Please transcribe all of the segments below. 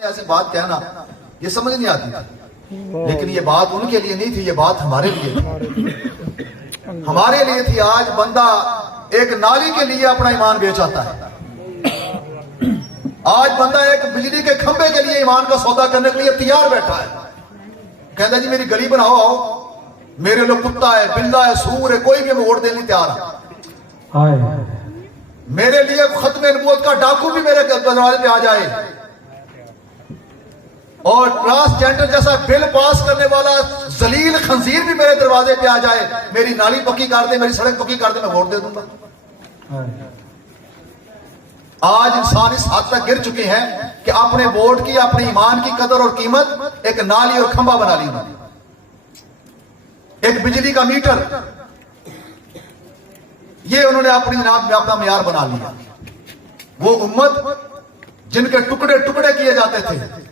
ऐसी बात कहना ये समझ नहीं आती थी, लेकिन ये बात उनके लिए नहीं थी, ये बात हमारे लिए थी, हमारे लिए थी। आज बंदा एक नाली के लिए अपना ईमान बेच आता है, आज बंदा एक बिजली के खंभे के लिए ईमान का सौदा करने के लिए तैयार बैठा है। कहता जी मेरी गली बनाओ, आओ, मेरे लोग कुत्ता है, बिल्ला है, सूर है, कोई भी हमें वोट देने तैयार है। मेरे लिए खत्म नबूवत का डाकू भी मेरे दरवाजे पे आ जाए और ट्रांसजेंडर जैसा बिल पास करने वाला जलील खंजीर भी मेरे दरवाजे पे आ जाए, मेरी नाली पक्की कर दे, मेरी सड़क पक्की कर दे, मैं वोट दे दूंगा। आज इंसान इस हद तक गिर चुके हैं कि अपने वोट की, अपने ईमान की कदर और कीमत एक नाली और खंभा बना ली, एक बिजली का मीटर, ये उन्होंने अपनी जनाब में अपना मियार बना लिया। वो उम्मत जिनके टुकड़े टुकड़े किए जाते थे,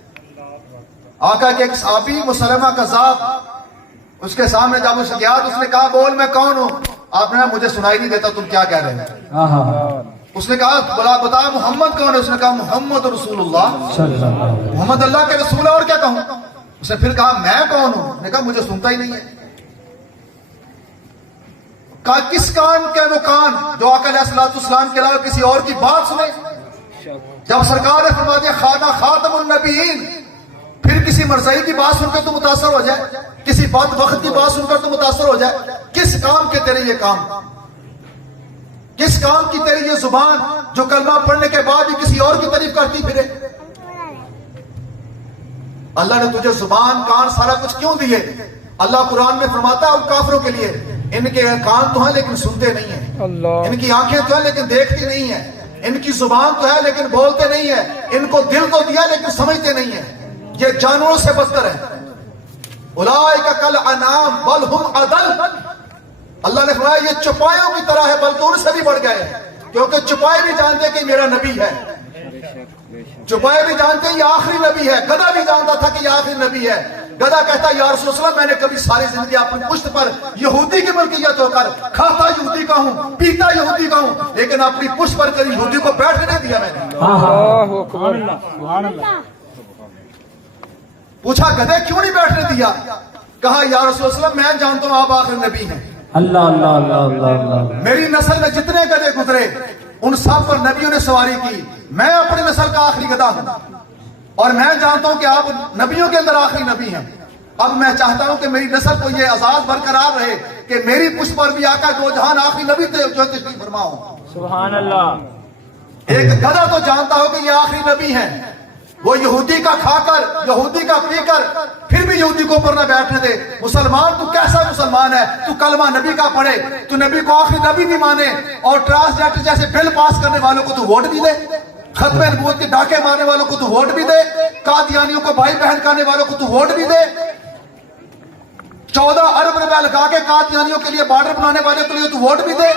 आका के एक साहबी मुसलमा कज़ाब, उसके सामने जब उसे गया तो उसने कहा बोल मैं कौन हूं। आपने मुझे सुनाई नहीं देता, तुम क्या कह रहे हो। उसने कहा बता मोहम्मद कौन है। उसने कहा मोहम्मद रसूलुल्लाह, मोहम्मद अल्लाह के रसूल है, और क्या कहूं। उसने फिर कहा मैं कौन हूं। उसने कहा मुझे सुनता ही नहीं है। कहा किस कान के वो कान जो आका अलैहिस्सलाम के अलावा किसी और की बात सुने। जब सरकार ने फरमा दिया खाना खातमुन नबीयीन, फिर किसी मरज़ई की बात सुनकर तुम मुतासर हो जाए, किसी बदबख्त की बात सुनकर तुम मुतासर हो जाए। किस काम के तेरे ये काम, किस काम की तेरी ये जुबान जो कलमा पढ़ने के बाद भी किसी और की तारीफ करती फिरे। अल्लाह ने तुझे जुबान कान सारा कुछ क्यों दिए। अल्लाह कुरान में फरमाता है उन काफिरों के लिए, इनके कान तो है लेकिन सुनते नहीं है, इनकी आंखें तो है लेकिन देखती नहीं है, इनकी जुबान तो है लेकिन बोलते नहीं है, इनको दिल तो दिया लेकिन समझते नहीं है, ये जानवरों से बदतर है। उलाइका कल अनाम बल हुम अदल। अल्लाह ने फरमाया ये चौपायों की तरह है, बल्कि उनसे भी बढ़ गए, क्योंकि चौपाए भी जानते कि मेरा नबी है, चौपाए भी जानते ये आखिरी नबी है। गधा भी जानता था कि ये आखिरी नबी है। गधा कहता या रसूल अल्लाह मैंने कभी सारी जिंदगी अपनी पुश्त पर यहूदी की मलकियत होकर खाता यहूदी का हूं, पीता यहूदी का हूं, लेकिन अपनी पुश्त पर कभी यहूदी को बैठने नहीं दिया मैंने। पूछा गधे क्यों नहीं बैठने दिया। कहा या रसूल अल्लाह मैं जानता हूं आप आखिरी नबी हैं। अल्लाह अल्लाह अल्लाह अल्लाह। मेरी नस्ल में जितने गधे गुजरे उन सब पर नबियों ने सवारी की, मैं अपनी नस्ल का आखिरी गधा हूं और मैं जानता हूं कि आप नबियों के अंदर आखिरी नबी हैं। अब मैं चाहता हूं कि मेरी नस्ल को यह आजाद बरकरार रहे कि मेरी पुष्प पर भी आका दो जहान आखिरी नबी थे जो तशरीफ फरमा हो। सुभान अल्लाह। एक गधा तो जानता हो कि ये आखिरी नबी हैं, वो यहूदी का खाकर यहूदी का पीकर फिर भी यहूदी को ऊपर न बैठने दे। मुसलमान तू कैसा मुसलमान है, तू कलमा नबी का पढ़े, तू नबी को आखिरी नबी भी माने और ट्रांसजेंडर जैसे बिल पास करने वालों को तू वोट भी दे, खत्म नबूवत के डाके मारने वालों को तू वोट भी दे, कादियानियों को भाई बहन करने वालों को तू वोट भी दे, 14 अरब रुपया लगा के कादियानियों के लिए बॉर्डर बनाने वाले के लिए तू वोट भी दे।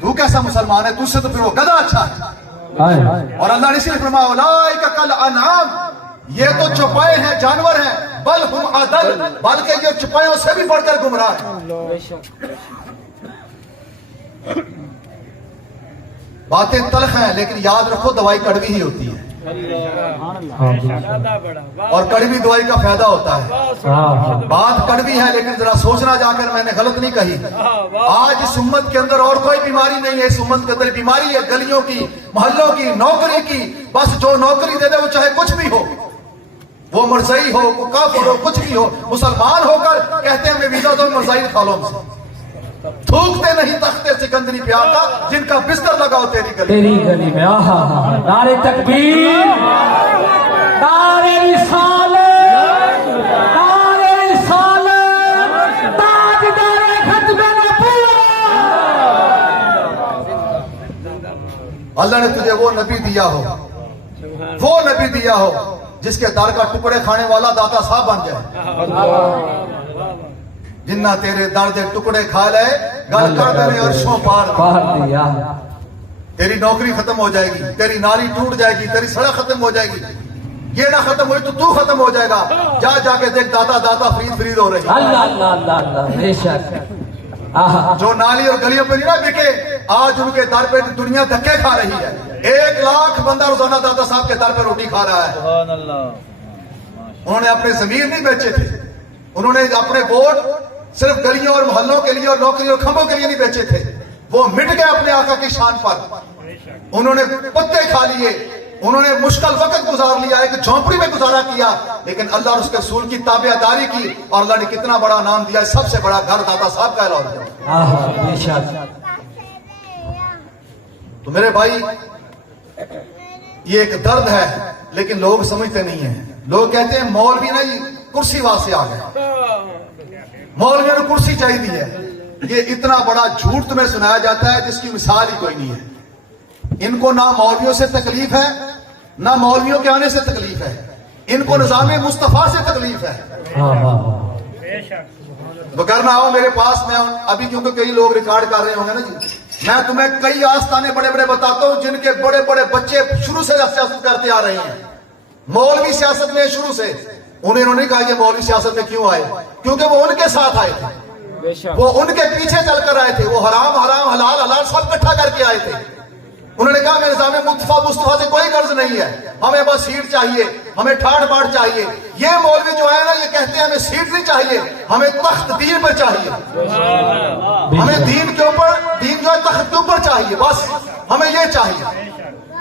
तू कैसा मुसलमान है, तुझसे तो फिर वो गधा अच्छा है। और अल्लाह ने इसलिए फरमाया उलाइका कल अनाम, ये तो चौपाए हैं, जानवर हैं, बल हुम अदल, बल्कि ये चौपायों से भी बढ़कर गुमराह है। बातें तल्ख हैं लेकिन याद रखो दवाई कड़वी ही होती है और कड़वी दवाई का फायदा होता है। बात कड़वी है लेकिन जरा सोचना जाकर मैंने गलत नहीं कही। आज इस उम्मत के अंदर और कोई बीमारी नहीं है, इस उम्मत के अंदर बीमारी है गलियों की, मोहल्लों की, नौकरी की। बस जो नौकरी दे दे वो चाहे कुछ भी हो, वो मरज़ई हो, वो काफिर हो, कुछ भी हो, मुसलमान होकर कहते हैं मैं वीजा दो मरज़ई खा लो हमसे। थूकते नहीं तख्ते सिकंदरी पे आका, जिनका बिस्तर लगाओ तेरी गली में। आहा नारे तकबीर, नारे रिसालत, नारे रिसालत, ताजदारे खत्मे नबूवत। अल्लाह ने तुझे वो नबी दिया हो, वो नबी दिया हो जिसके दर का टुकड़े खाने वाला दाता साहब बन जाए। जिन्ना तेरे दर्द टुकड़े खा ले गल कर देने अर्शों पार दिया। तेरी नौकरी खत्म हो जाएगी, तेरी नाली टूट जाएगी, तेरी सड़क खत्म हो जाएगी। ये ना खत्म हुई तो तू खत्म हो जाएगा। जा जाके देख दादा दादा फरीद हो रही। अल्लाह अल्लाह अल्लाह बेशक। जो नाली और गलियों पर नहीं ना बिके, आज उनके दर पे दुनिया धक्के खा रही है। 1 लाख बंदा रोजाना दादा साहब के दर पर रोटी खा रहा है। उन्होंने अपने जमीन नहीं बेचे थे, उन्होंने अपने वोट सिर्फ गलियों और मोहल्लों के लिए और नौकरी और खंभों के लिए नहीं बेचे थे। वो मिट गए अपने आका की शान पर, उन्होंने पत्ते खा लिए, उन्होंने मुश्किल वक्त गुजार लिया, एक झोंपड़ी में गुजारा किया, लेकिन अल्लाह और उसके रसूल की ताबेदारी की और अल्लाह ने कितना बड़ा नाम दिया। सबसे बड़ा घर दादा साहब का ऐलान किया। तो मेरे भाई ये एक दर्द है, लेकिन लोग समझते नहीं है। लोग कहते हैं मौलवी नहीं कुर्सी वास्ते आ गए, मौलवियों ने कुर्सी चाहिए है। ये इतना बड़ा झूठ तुम्हें सुनाया जाता है जिसकी मिसाल ही कोई नहीं है। इनको ना मौलवियों से तकलीफ है, ना मौलवियों के आने से तकलीफ है, इनको निजाम मुस्तफा से तकलीफ है। वगरना आओ मेरे पास में, अभी क्योंकि कई लोग रिकॉर्ड कर रहे होंगे ना जी, मैं तुम्हें कई आस्थाने बड़े बड़े बताता हूं जिनके बड़े बड़े बच्चे शुरू से सियासत करते आ रहे हैं। मौलवी सियासत में शुरू से, उन्होंने कहा कि मौलवी सियासत में क्यों आए, क्योंकि वो उनके साथ आए थे, वो उनके पीछे चलकर आए थे, वो हराम हराम हलाल हलाल सब इकट्ठा करके आए थे। उन्होंने कहा मेरे निज़ाम मुस्तफा से कोई गर्ज नहीं है, हमें बस सीट चाहिए, हमें ठाठ बाट चाहिए। ये मौलवी जो है ना, ये कहते हैं हमें सीट नहीं चाहिए, हमें तख्त दीन पर चाहिए, हमें दीन के ऊपर, दीन जो है तख्त के ऊपर चाहिए, बस हमें ये चाहिए।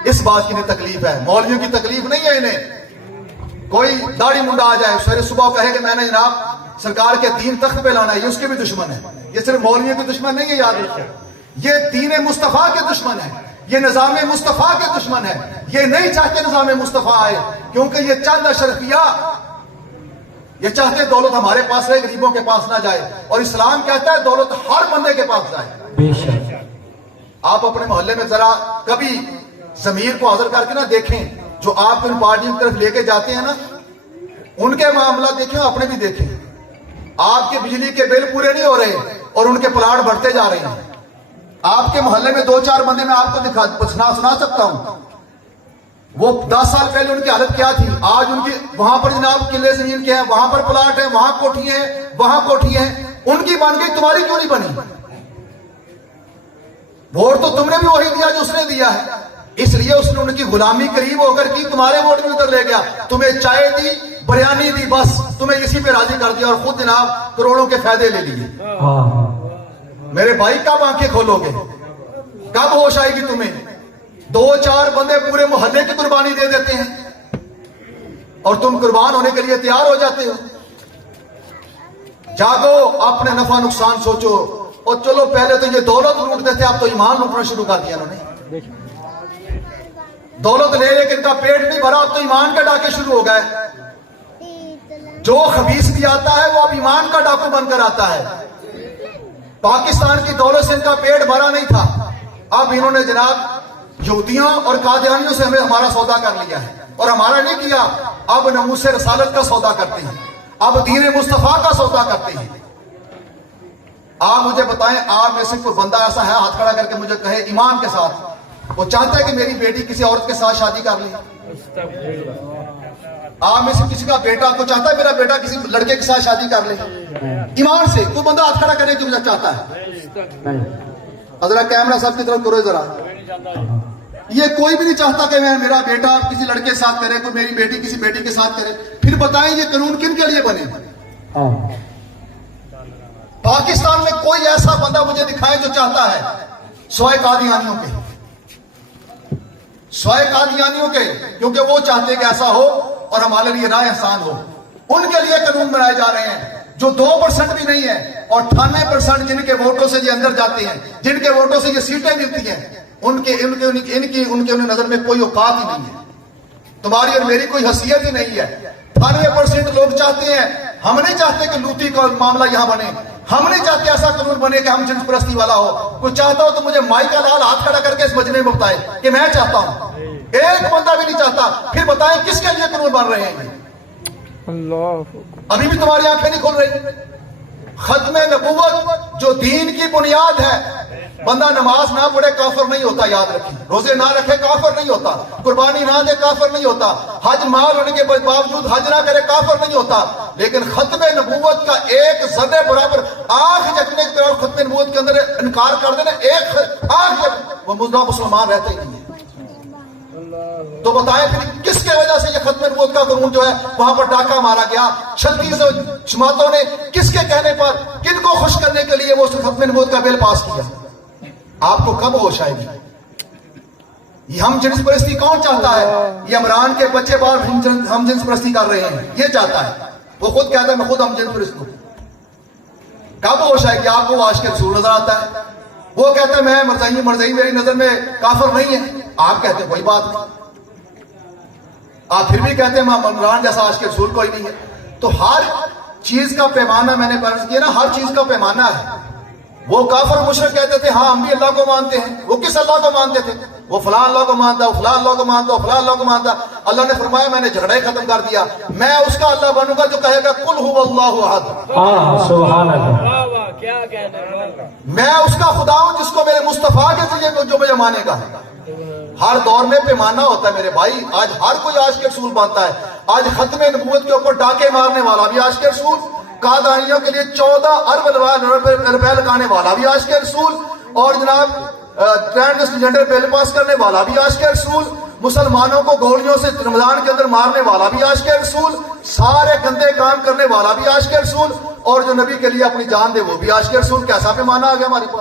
इस बात की तकलीफ है, मौलवियों की तकलीफ नहीं है। इन्हें कोई दाढ़ी मुंडा आ जाए सवेरे सुबह कहे कि मैंने जनाब सरकार के दीन तख्त पे लाना है, ये उसके भी दुश्मन है। ये सिर्फ मौलवियों के दुश्मन नहीं है, याद रखिए, ये दीन मुस्तफा के दुश्मन है, ये निजाम मुस्तफा के दुश्मन है। ये नहीं चाहते निजाम मुस्तफा आए, क्योंकि ये चंद अशरफिया, ये चाहते दौलत हमारे पास रहे, गरीबों के पास ना जाए। और इस्लाम कहता है दौलत हर बंदे के पास जाए। आप अपने मोहल्ले में जरा कभी जमीर को हाजिर करके ना देखें, जो आप इन पार्टियों की तरफ लेके जाते हैं ना, उनके मामला देखें, अपने भी देखें। आपके बिजली के बिल पूरे नहीं हो रहे और उनके प्लाट बढ़ते जा रहे हैं। आपके मोहल्ले में 2-4 बंदे मैं आपको सुना सकता हूं, वो 10 साल पहले उनकी हालत क्या थी, आज उनकी वहां पर जनाब किले जमीन के हैं, वहां पर प्लाट है, वहां कोठियां हैं, वहां कोठियां हैं, उनकी बन गई, तुम्हारी क्यों नहीं बनी? वोट तो तुमने भी वही दिया जो उसने दिया है, इसलिए उसने उनकी गुलामी करीब होकर की, तुम्हारे वोट भी उधर ले गया। तुम्हें चाय दी, बिरयानी दी, बस तुम्हें इसी पे राजी कर दिया और खुद जनाब करोड़ों के फायदे ले लिए। मेरे भाई कब आंखें खोलोगे, कब होश आएगी तुम्हें? 2-4 बंदे पूरे मोहल्ले की कुर्बानी दे देते हैं और तुम कुर्बान होने के लिए तैयार हो जाते हो। जागो, अपने नफा नुकसान सोचो। और चलो पहले तो ये दौलत लूटते थे, अब तो ईमान लूटना शुरू कर दिया उन्होंने। दौलत ले लेकर इनका पेट नहीं भरा, अब तो ईमान के डाके शुरू हो गए। जो खबीस भी आता है वो अब ईमान का डाकू बनकर आता है। पाकिस्तान की दौलत से इनका पेट भरा नहीं था, अब इन्होंने जनाब यहूदियों और कादियानियों से हमारा सौदा कर लिया है, और हमारा नहीं किया, अब नमूसे रसालत का सौदा करते हैं, अब दीन मुस्तफा का सौदा करते हैं। आप मुझे बताएं, आप में से कोई बंदा ऐसा है हाथ खड़ा करके मुझे कहे ईमान के साथ वो चाहता है कि मेरी बेटी किसी औरत के साथ शादी कर ले? आप में से किसी का बेटा को चाहता है मेरा बेटा किसी लड़के के साथ शादी कर ले? ईमान से कोई बंदा हाथ खड़ा करने की मुझे चाहता है? जरा कैमरा साहब की तरफ करो जरा। ये कोई भी नहीं चाहता कि मैं मेरा बेटा किसी लड़के के साथ करे, कोई मेरी बेटी किसी बेटी के साथ करे। फिर बताएं ये कानून किन के लिए बने? पाकिस्तान में कोई ऐसा बंदा मुझे दिखाए जो चाहता है स्वाय कादियानियों के, स्वाय कादियानियों के, क्योंकि वो चाहते कि ऐसा हो और हमारे लिए राह आसान हो। उनके लिए कानून बनाए जा रहे हैं जो 2% भी नहीं है, और 98% जिनके वोटों से ये अंदर जाते हैं, जिनके वोटों से ये सीटें मिलती हैं, उनके नजर में कोई औकात ही नहीं है। तुम्हारी और मेरी कोई हैसियत ही नहीं है। 98% लोग चाहते हैं, हम नहीं चाहते कि लूटी का मामला यहां बने, हम नहीं चाहते ऐसा कानून बने कि हम जिन्स परस्ती वाला हो। कोई चाहता हो तो मुझे माई का लाल हाथ खड़ा करके इस मजमे में बताए कि मैं चाहता हूं। एक बंदा भी नहीं चाहता। फिर बताएं किसके लिए कानून बन रहे हैं? अभी भी तुम्हारी आंखें नहीं खोल रही। खत्मे नबूवत जो दीन की बुनियाद है, बंदा नमाज ना पढ़े काफिर नहीं होता, याद रखिए। रोजे ना रखे काफिर नहीं होता, कुर्बानी ना दे काफिर नहीं होता, हज माल होने के बावजूद हज ना करे काफिर नहीं होता। लेकिन खत्मे नबूवत का एक ज़र्रे बराबर आंख झपकने के तरफ खत्मे नबूवत के अंदर इनकार कर देना, एक आंख वो मुसलमान रहते ही नहीं है। तो बताएं फिर किसके वजह से ये खत्म नबूवत का कानून जो है वहां पर डाका मारा गया? 36 जमातों ने किसके कहने पर, किनको खुश करने के लिए वो खत्म नबूवत का बिल पास किया? आपको कब होश आएगी? ये हम जिन्स परस्ती कौन चाहता है? ये इमरान के बच्चे बार हम जिन्स परस्ती कर रहे हैं, ये चाहता है। वो खुद कहता है मैं खुद हम जिन्स परस्त हूं। कब होश आएगी आपको? वो आशिक रसूल नजर आता है। वो कहता है मैं मरज़ई मेरी नजर में काफिर नहीं है। आप कहते हैं कोई बात नहीं, आप फिर भी कहते हैं इमरान जैसा आशिक रसूल कोई नहीं है। तो हर चीज का पैमाना, मैंने अर्ज किया ना, हर चीज का पैमाना है। वो काफिर मुशरिक कहते थे हाँ हम भी अल्लाह को मानते हैं। वो किस अल्लाह को मानते थे? वो फलां अल्लाह को मानता, वो फलां अल्लाह को मानता, वो फलां अल्लाह को मानता। अल्लाह ने फरमाया मैंने झगड़ा ही खत्म कर दिया, मैं उसका अल्लाह बनूंगा जो कहेगा कुल हुवल्लाहु अहद। सुभान अल्लाह। क्या कहना, मैं उसका खुदा हूं जिसको मेरे मुस्तफा के जरिए जो मुझे मानेगा। हर दौर में पैमाना होता है मेरे भाई। आज हर कोई आशिक रसूल मानता है। आज खत्म नबूवत के ऊपर डाके मारने वाला भी आशिक रसूल, कादानियों के लिए 14 अरब रुपए लगाने वाला भी आशिक रसूल, और जनाब ट्रांसजेंडर बिल पास करने वाला भी आशिक रसूल, मुसलमानों को गोलियों से रमजान के अंदर मारने वाला भी आशिक रसूल, सारे गंदे काम करने वाला भी आशिक रसूल, और जो नबी के लिए अपनी जान दे वो भी आशिक रसूल। कैसा पैमाना आ गया हमारे पास?